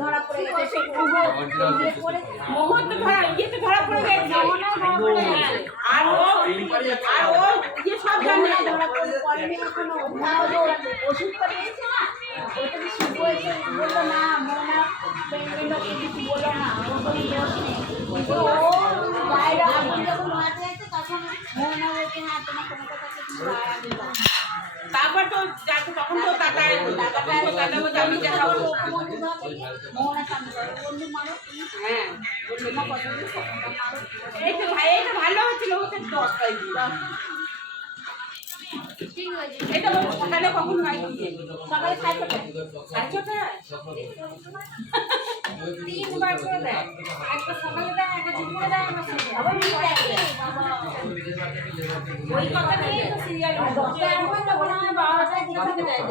ধরা পড়ে গেছে মুহূর্তে ধরা পড়ে গেছে আর ও ইয়ে সব জানে ধরা পড়েনি এখনো ওষুধ করিয়েছে না ওটা কিছু বলছে বললো না মোনা পেন্ডেন্টকে কিছু বললো না ওর কোনো দোষ নেই ও বাইরে আগুন যখন মাঠে আছে তখন মোনা বলছে হ্যাঁ তোমার কোনো কথা কিছু বাইরে তারপর তো তখন তো কাকায় আমি দেখাবো মোনা সামনে বন্ধু মারো হ্যাঁ তোমার পছন্দ মারো এইটা ভালো হচ্ছিল ওকে 10টাই দিলাম ঠিক আছে এটা সকালে কখন খাই সকালে খাইতে পারে তিনবার করে দেয় একটা সকালে দেয় একটা দুপুরে দেয় একটা সন্ধ্যায় আবার মিট আছে ওই কথা নিয়ে তো সিরিয়াল 10টা এখন না বলে 12টায় দিকে যায়